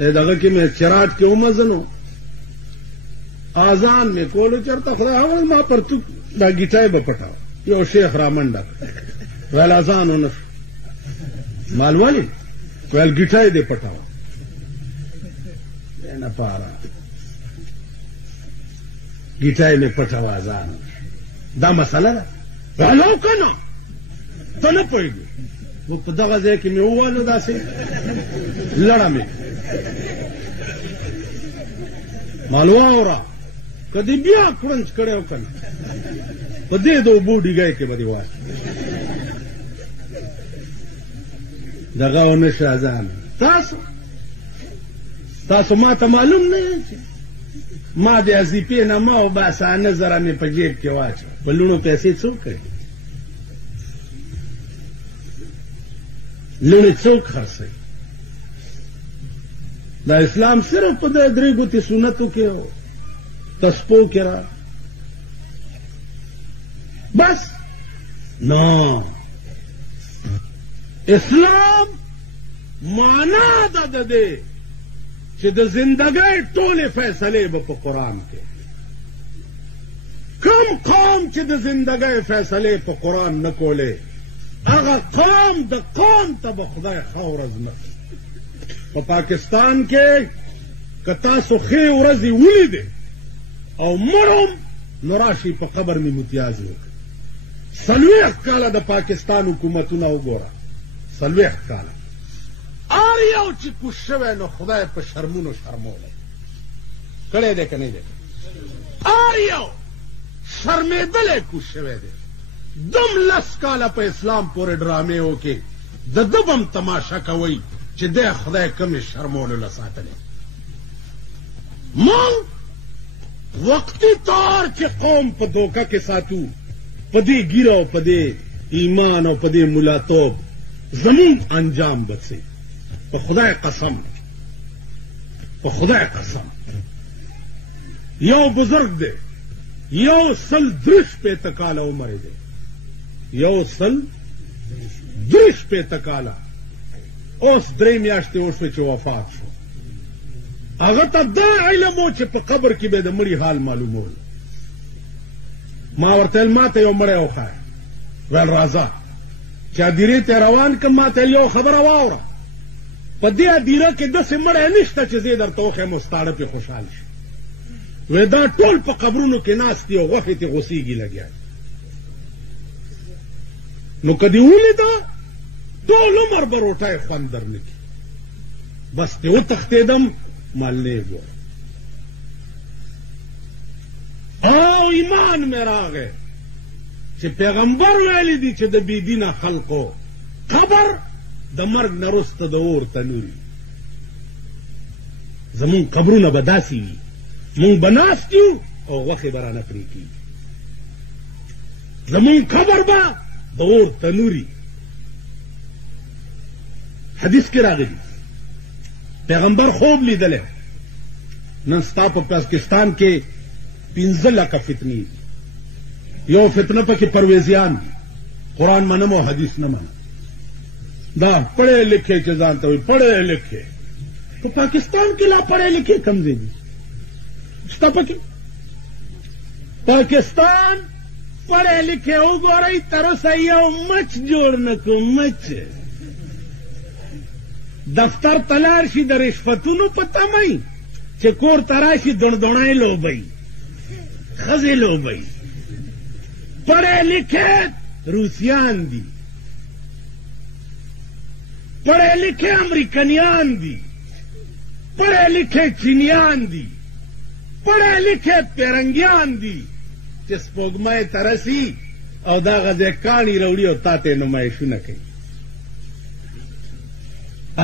दगा कि मैं चराट के उमजनो आजान में कोलो चरता खुदा हवल मां पर तू दा गिटाए बपटा यो शेख रामंडा वेल आजान होना मालवाली वेल गिटाए दे पटावा न पारा गिटाए में पटावा आजान दा मसला वालो कनो तो न पड़ेगी वो दगा जे कि मैं हुआ नो दासे लड़ा में मालवा हो रहा कदी बिया क्रंच करे कन तो दे दो बूढ़ी गए के बदी वार दगा होने से आजान तासो माता मालूम नहीं माँ दे अजीपे न माओ बासा नजरा में पजेब के वाच बलूणों पैसे चौक है लूणे चौक हरसे दा इस्लाम सिर्फ पदे द्रिगुति सुनतु के हो तस्पो केरा बस ना इस्लाम माना दा दे कि द जिंदगी टोले फैसले बप कुरान के कम कौम कि द जिंदगी फैसले प कुरान न कोले अगर कौम द कौम तब खुदा खौर अजमत तो पाकिस्तान के कता सुखे उरजी उली दे और मरुम नराशी पर कबर में मुतियाज हो सलवेख काला द पाकिस्तान हुकूमत न उगोरा सलवेख काला आरिया ची कुशवे न खुदा पर शर्मू न शर्मो ले कड़े दे नहीं दे आरिया शर्मे दले कुशवे दे दम लस काला पे इस्लाम पूरे ड्रामे हो के दबम तमाशा का वही चिदे खुदा कम शर्मो लसातले मांग वक्ती तौर के कौम पर धोखा के साथू पदे गिरो पदे ईमान और पदे मुलातोब जमीन अंजाम बचे तो खुदा कसम यो बुजुर्ग दे यो सल दृश पे तकाला उमर दे यो सल दृश पे तकाला उस द्रेमियाश्ते उस में वफात हो अगर तब दा इलमो चे पर कब्र की बेद मड़ी हाल मालूम हो मावरतेल माते यो मड़े ओखा है वेल राजा क्या दिरे ते रवान कम माते यो खबर आवारा पदिया दीरा के दस मड़े निश्ता चीजें दर तोखे मुस्ताड़ पे खुशहाल वेदा टोल पर कब्रों के नास्ती हो वफे ते गुसीगी लग्या नो कदी उली दा टोल उमर बरोटा खंदर निकी बस ते वो तख्तेदम मालने गो ओ ईमान में रा गए चे पैगंबर वेली दी चे द बीदीना खलको खबर द मर्ग नरुस्त द और तनूरी जमीन कब्रू न बदासी मुंह बनास्ती और वखे बरा नकरी की जमीन खबर बा द और तनूरी हदीस के रागे पैगंबर खूब ली दले नस्ता पाकिस्तान के पिंजला का फितनी यो फितना पर परवेजियान कुरान मनमो हदीस न मन दा पढ़े लिखे के जानते हुए पढ़े लिखे तो पाकिस्तान के ला पढ़े लिखे कमजेगी पाकिस्तान पढ़े लिखे हो गो रही तरसैया मच जोड़ने को मच दफ्तर तलाशी द रिश्वतूनो पता मई चकोर तराशी दोड़ाए लो बई खजे लो बई पढ़े लिखे रूसियान दी पढ़े लिखे अमरीकनियान दी पढ़े लिखे चीनियान दी पढ़े लिखे पेरंगियान दी जिस पोगमाए तरसी और दागजे कानी रौड़ी और ताते नुमाइशु न कही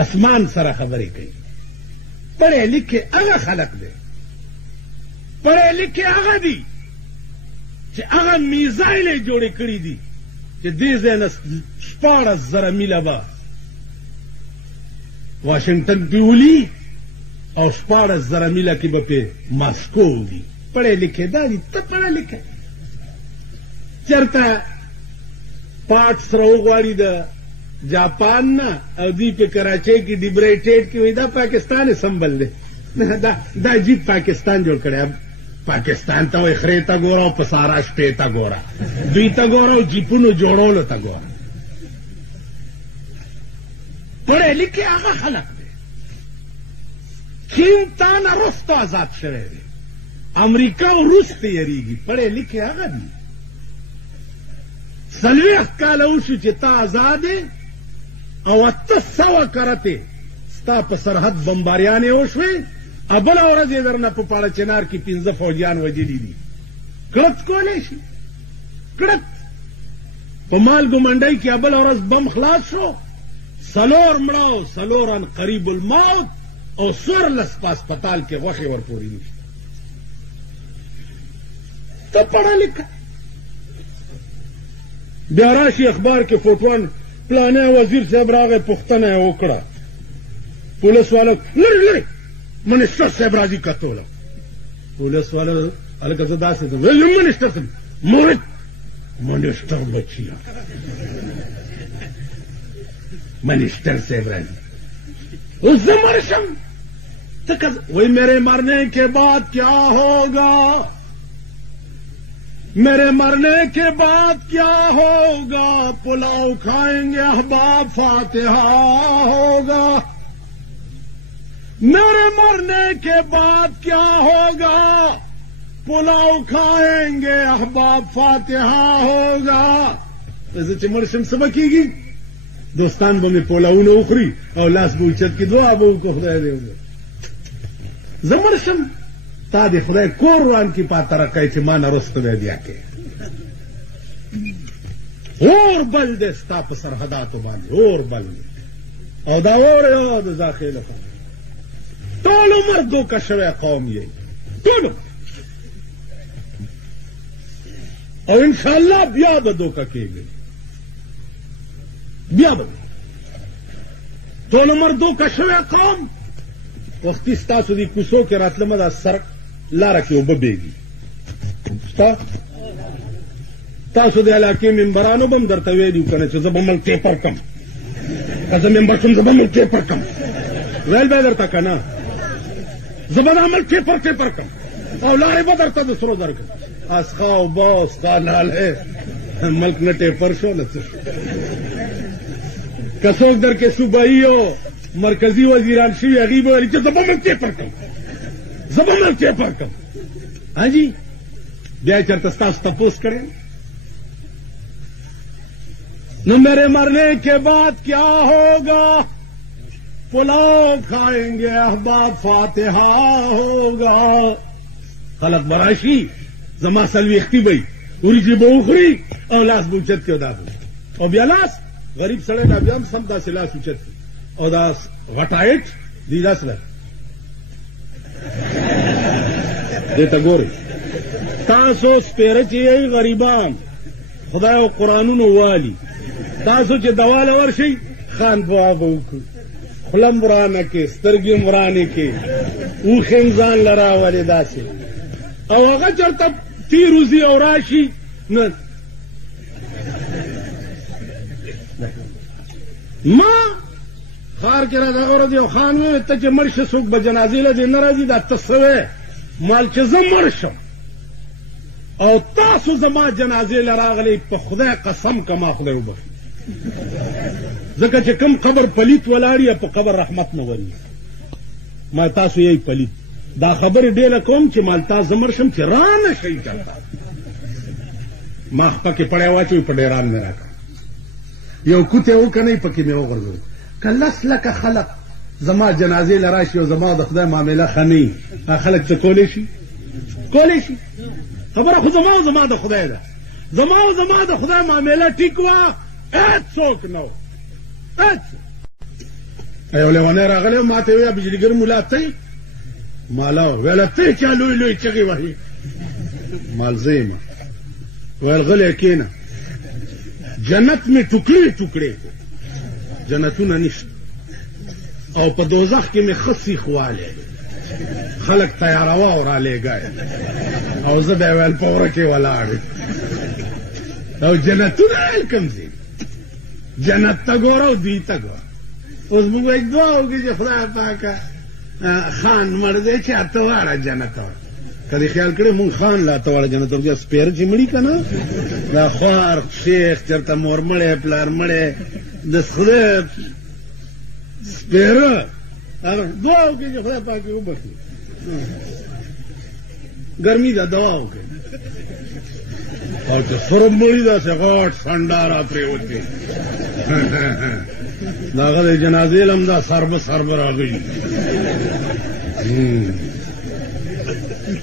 आसमान सरा खबरें कही पढ़े लिखे अगा खलक दे पढ़े लिखे अगा दी अगा मीजाइले जोड़े करी दी दीजे न स्पाड़ा जरा मिलाबा वाशिंगटन पीउली और स्पाड़ा जरा मिला की बपे मास्को दी पढ़े लिखे दादी तब पढ़े लिखे चरता पाठ सरोगवाड़ी द جاپان نه او دوی په کراچۍ کې ډیبریټیډ کې وایي دا پاکستان سمبل دی دا جیت پاکستان جوړ کړی پاکستان ته وایي خرې ته ګوره او په سارا شپې ته ګوره دوی ته ګوره او جیپونو جوړولو ته ګوره پړی لیکې هغه خلک دی چین تا نه رستو آزاد شوی دی امریکا او روس ته یریږي پړی لیکې هغه دي 40 کاله وشو چې تا آزاد یې او 800 کرتې ستا په سرحد بمباریانې وشوې بله ورځ یې درنه په پاړه چنار کې 15 فوجیان وجلي دي کړت کولی شي کړت په مالګو منډۍ کې بله ورځ بم خلاص شو 4 مړه 4 قریب الموت او 14 په هسپتال کې غوښې ورپورې نشته ته پړه لیکه بیا راشي اخبار کې فوټوان پلانې وزیر صاحب راغی پوښتنه یې وکړه پولیس والا لرې لرې منسټر صاحب راځي کتوله پولیس والا هلکه زه داسې ته منسټر صاحب مورد منسټر بچیا منسٹر صاحب راضی اس سے مرشم وہی میرے مرنے کے بعد کیا ہوگا میرے مرنے کے بعد کیا ہوگا پلاؤ کھائیں گے احباب فاتحہ ہوگا میرے مرنے کے بعد کیا ہوگا پلاؤ کھائیں گے احباب فاتحہ ہوگا ایسے چمرشم سبکی گی دوستان به مې پولاونه وخوري او لاس به اوچت کړي دعا به وکړو خدای دې وکړي زه مړ شم تا دې خدای کور روان کړي په ترقۍ چې ما نه وروسته به بیا کې اور بل دی ستا په سرحداتو باندې اور بل دی او دا اور یو د داخله ټول عمر دوکه شوی قوم یې ټول او انشاءالله بیا به دوکه کېږي بیا به ټول عمر دوکه شوی قوم وختي ستاسو دې کوڅو کې راتلمه دا سړک لاره کې اوبه بېږي شته تاسو د علاقې ممبرانو به هم درته ویلي وو که نه چې زه به ملک ټیپر کړم که زه ممبر شم زه به ملک ټیپر کړم ویل به یې درته که نه زه به دا ملک ټیپر کړم او لارې به درته د سرو درکړم اسخا اوبه او ستا نالې ملک نه ټیپر شو نه څه شو که څوک در کې صوبایي او مرکزي وزیران شوي هغوی به ویلي چې زه به ملک ټیپر کړم زه به ملک ټیپر کړم حاجي بیا یې چېرته ستاسو تپوس کړی نو میرے مرنے کے بعد کیا ہوگا پلاؤ کھائیں گے احباب فاتحہ ہوگا خلق براشی زما سلویختی بھئی وریجې به وخوري او لاس به اوچت کړي او دا به او بیا لاس غریب سړی لا بیا هم سم داسې لاس اوچت کړي او دا غټایټ دی داسې ده دې ته ګورئ تاسو سپېره چې یئ غریبان خدای او قرآنونو والي تاسو چې دواله ورشئ خان دعا به وکړو خوله م ورانه کې سترګې م ورانې کې اوښې م ځان له راولې داسې او هغه چېرته تیر وځي او راشي نه ما ښار کې راته هغه ورځ یو خان وویل ته چې مړ شې څوک به جنازې له دې نه راځي دا ته څه وې مال چې زه مړ شم او تاسو زما جنازې له راغلی په خدای قسم که ما خدای وبخي ځکه چې کوم قبر پلیت ولاړ یا په قبر رحمت نه وري ما تاسو یې پلیت دا خبرې ډېره کوم چې مال تا زه مړ شم چې رانه شئ چېرته ما پکې پړی واچوي په ډېران مې راکړه یو کوت یې وکنئ پکې مې وغورځوي که 10 لکه خلق زما جنازې له راشي او زما د خدای معامله ښه نه وي خلک څه کولی شي کولی شي خبره خو زما د خدای ده زما د خدای معامله ټیک وه هېڅوک نه و یو لیونی راغلی ما ته ویل بجلیګر ملا ته یې مالا ویله ته چا لوی لوی چغې وهي مال زه یم ویل غلی کېنه جنت مې ټوکړې ټوکړې کړو جنتونه نشته او په دوزخ کې مې ښه سیخ والی خلک تیاروا او رالیږی او زه به یې ویل په وره کې ولاړ او جنتونه ویل کوم ځای جنت ته ګوره او دوی ته ګوره. اوس موږ وایي دعا وکړي چې خدای پاکه خان مړ دی چې اته واړه جنت ورکړي. کله خیال کړی مونږ خان لا اته واړه جنت ورکړي، سپېره چې مړي که نه دا خوار شیخ چېرته مور مړی پلار مړی د خدای سپېره دعا وکړي چې خدای پاک یې وبخي. ګرمي ده دعا وکړي. او چې سرب مړي داسې غټ سنډا را پرېوتې د هغه د جنازې له هم دا سربه راغلي.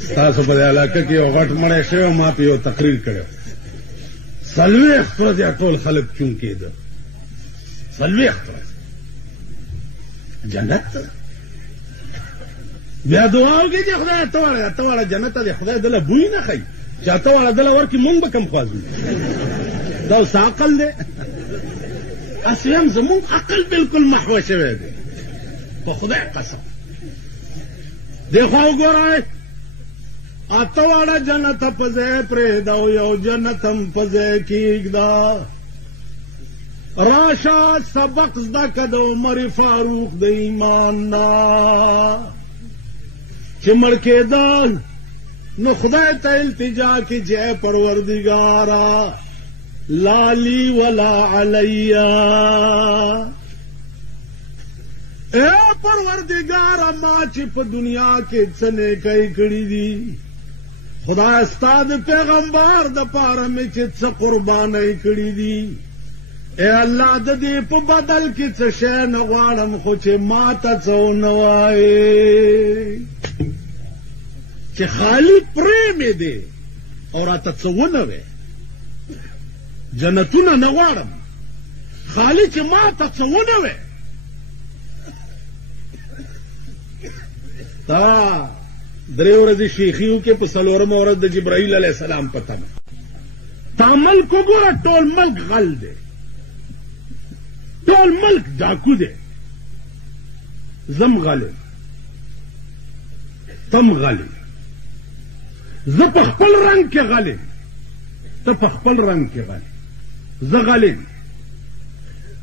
ستاسو په دې علاقه کې یو غټ مړی شوی او ما په یو تقریر کړی، 40 ورځې ټول خلک چون کېده. 40 ورځې جنت بیا دعا وکړي چې خدای ته واړه جنت ته دی، خدای دله بوی نه ښایي چې ته واړه دله ورکړي مونږ به کم خواځو. دا اوس عقل دی؟ اسیم زمونږ عقل بالکل محوه شوی دی په خدای قسم. دې خوا وګورئ اته واړه جنت په ځای پرېږده او یو جنت هم په ځای کېږده. راشه سبق زده که د عمر فاروق د ایمان نه چې مړ کېدل نو خدای ته التجا کی جے پروردگارا لا لی ولا علی اے پروردگارا ما چې په دنیا کې څه نیکۍ کړې دي خدای استاد پیغمبر د پاره مې چې څه قربانۍ کړې دي اے الله د دې په بدل کې څه شی نه غواړم خو چې ما ته څه ونه وایې چې خالی پرې مې دی او راته څه ونه وی جنتونه نه غواړم خالی چې ما ته څه ونه وی. تا درې ورځې شیخي وکړې په څلورمه ورځ د جبرائیل علیه السلام په تمه تا ملک وګوره ټول ملک غل دی ټول ملک ډاکو دی زم غلم تم غلم زه په خپل رنګ کې غلم ته په خپل رنګ کې غلم زه غلم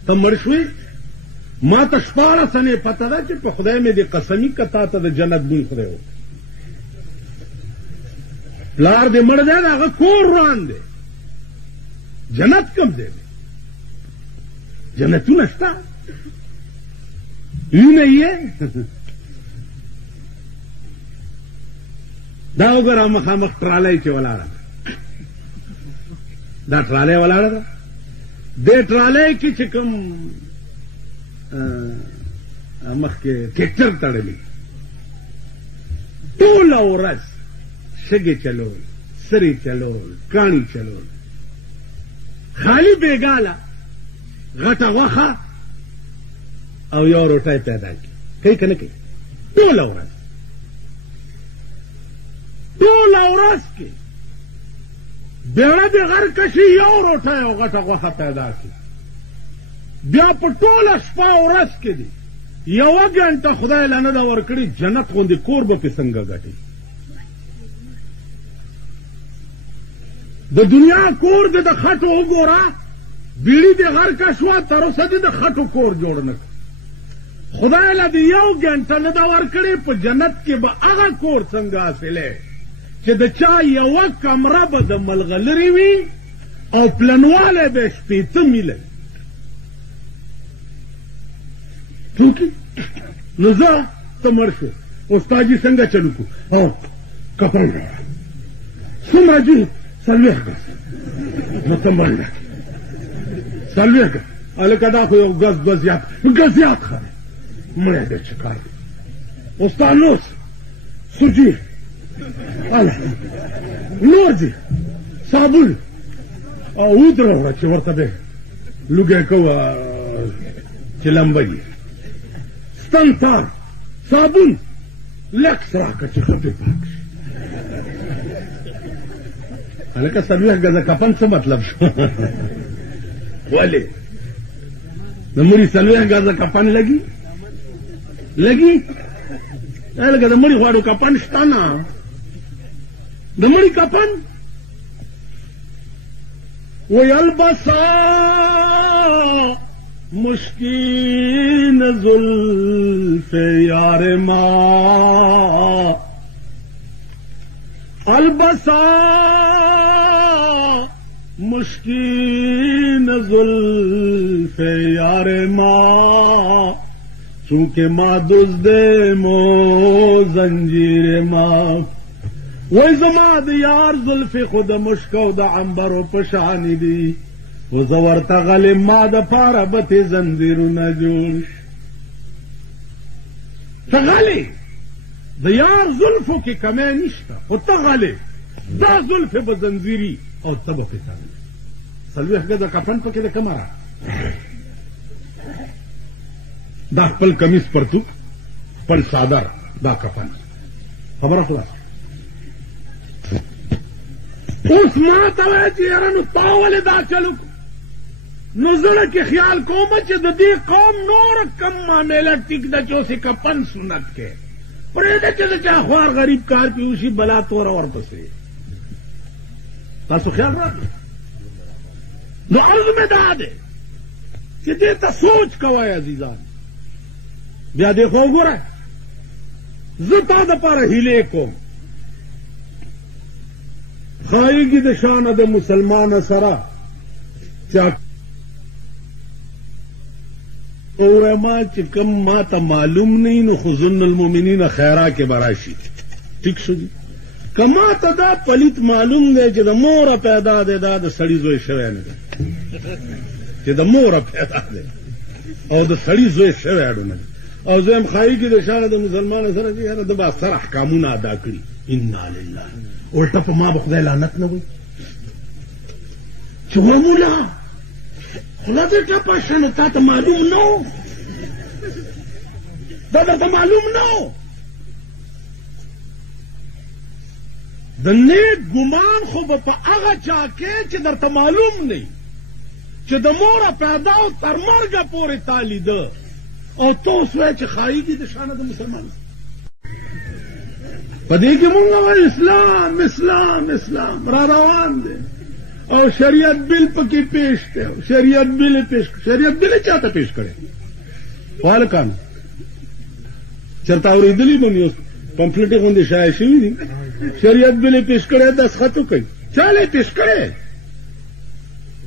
ته مړ شوې ما ته 14 سنې پته ده چې په خدای مې دې قسمي که تا ته د جنت بوی خدای وکړي پلار دې مړ دی د هغه کور روان دی جنت کم دی جنتونه شته وینه یې دا وګوره مخامخ ټرالۍ چې ولاړه دا ټرالۍ ولاړه ده دې ټرالۍ کې چې کوم مخکې ټیکټر تړلی ټوله ورځ شګې چلول سرې چلول کاڼي چلول خالي بېګاله غټه غوښه او یو روټۍ پیدا کړي کوي که نه کوي ټوله ورځ ټوله ورځ کې بیړه دې غر کشي یو روټۍ او غټه غوښه پیدا کړي بیا په ټوله شپه ورځ کې دي یوه ګنټه خدای له نه ده ورکړي جنت غوندې کور به پې څنګه ګټي د دنیا کور دې د خټو وګوره بیړي دې غر که شوه تر اوسه دې د خټو کور جوړ نه کړ خدای له دې یو ګنټه نه ده ورکړې په جنت کې به هغه کور څنګه حاصلی چې د چا یوه کمره به د ملغلرې وي او پلنوالی به 15 میله ټوکي نو زه ته مړ شو استاجي څنګه چلو کو او کفن راوړه څومره جي 40 ګز نو ته منډه 40 ګز هلکه دا خو یو ګز دوه زیات ګز زیات ښه دی مړی دی چې کار استانوس سوجي هله نور دي صابون او ود راوړه چې ورته به لوګی کوه چې لمبه ستنتار صابون لکس راکه چې خطې پاک شي هلکه 40 ګزه کفن څه مطلب شو ولې د مړي 40 ګزه کفن لګي هلکه د مړي غواړو کفن شته نه د مړي کفن ویلبسا मुश्किन जुल्फ यार माँ अलबसा मुश्किन जुल्फ यार माँ चूंकि माँ दुज़्दे मो जंजीर माँ वही जमाद यार जुल्फे खुद मुश्को द अंबर व पशानी दी वो जवरता गले माद पारा बते जंजीर न जोश तगाले द यार जुल्फों की कमे निश्ता वो तगाले दा जुल्फे बजंजीरी और तब पिता सलवे द कफन पके द कमरा दा पल कमीज पर तू पल सादर दा कफन खबर खुला उस माँ तवे चेहरा पावले दा चलू नजर के ख्याल कौम दी कौम नोर कम मामेला टिक दचो से कपन सुनत के प्रेद चाहवार गरीब कार पीयूषी बला तोरा और तो से तासो ख्याल रख नो अर्ज में दा दे कि देता सोच कवाए अजीजान ब्या देखो गुरा जता द पर हिले को खाएगी दशान द मुसलमान सरा चा और मां चिकम माता मालूम नहीं न खुजुन्नुल मोमिनीन खैरा के बराशी ठीक सो जी कमा तदा पलित मालूम दे कि द मोर पैदा दे दा द सड़ी जोए शवे ने कि द मोर पैदा दे और द सड़ी जोए शवे ने और जम खाएगी दशान द मुसलमान सरा जी यार द बा सर अहकामुन अदा करी इन्ना लिल्लाह उल्टा पर मां बखुदा लानत न हुई चुमुला खुला बेटा पाशन होता तो मालूम न हो दादा तो मालूम न हो दन्ने गुमान खूब आगा चाके चिदर तो मालूम नहीं चिद मोरा पैदा हो तरमर का पूरे ताली द और तो उसमें खाई की दिशाना तो मुसलमान पदे की मुंगा इस्लाम इस्लाम इस्लाम रवान दे और शरीयत बिल पकी पेश थे शरीयत बिल चाहता पेश करे वाल कान चरतावरी दिली बनी उस पंफलेटे को दिशाए शिवी नहीं शरीयत बिल पेश करे 10 खतों कई चाले पेश करे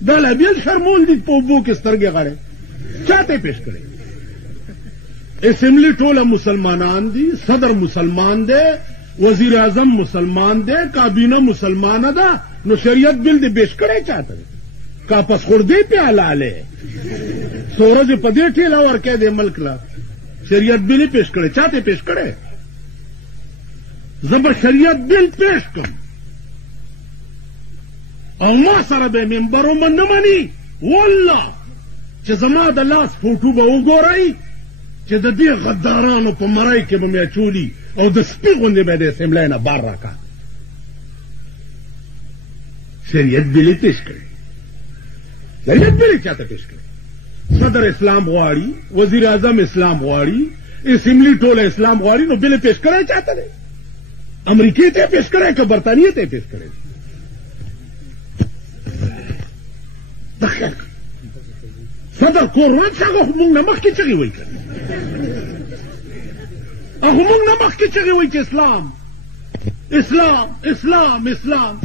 दल अबियल शर्मोल दी पोबो किस तरह के गाड़े चाहते पेश करे असेंबली टोला मुसलमान दी सदर मुसलमान दे वजीर आजम मुसलमान दे काबीना मुसलमान अदा नो शरीयत बिल दे पेश करे चाहते कापस खुर्दे पे हलाले सूरज पदे ठेला और कह दे मल्क ला शरीयत बिल पेश करे चाहते पेश करे जबर शरीयत बिल पेश कम और मां सर बे मेंबरों में न मनी वल्ला च जमा द लास फोटो बो गोराई च द दी गद्दारानो पे मराई के में चोली और द स्पीगोंदे में दे सेमलाना बार रखा शरीयत बिल पेश करे शरीयत बिल चाहते पेश करे सदर इस्लाम गुआड़ी वजीर आजम इस्लाम गुआड़ी असेंबली टोला इस्लाम गुआड़ी नो बिल पेश करे चाहते ने अमरीकी ते पेश करे कि बरतानिया ते पेश करे सदर कोरवान सागो मुंग नमक की चगी हुई कर मुंग नमक की चगी हुई इस्लाम इस्लाम इस्लाम इस्लाम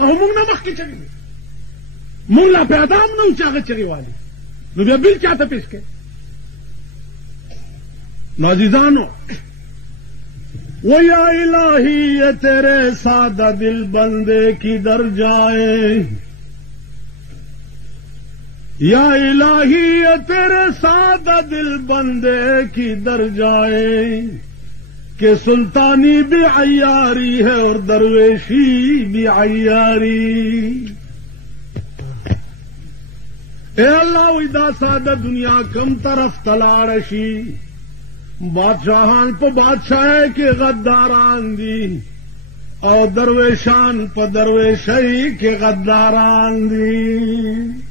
मुंग नमक की चगी मुल्ला पैदाम न उचागत चगी वाली नुबिया बिल चाहता पेश के नाजीजानो वो या इलाही ये तेरे सादा दिल बंदे की दर जाए या इलाही ये तेरे सादा दिल बंदे की दर जाए कि सुल्तानी भी अय्यारी है और दरवेशी भी अय्यारी ए अल्लाह इदा सादा दुनिया कम तरफ तलारशी बादशाहान पर बादशाह के गद्दारान दी और दरवेशान पर दरवेशाही के गद्दारान दी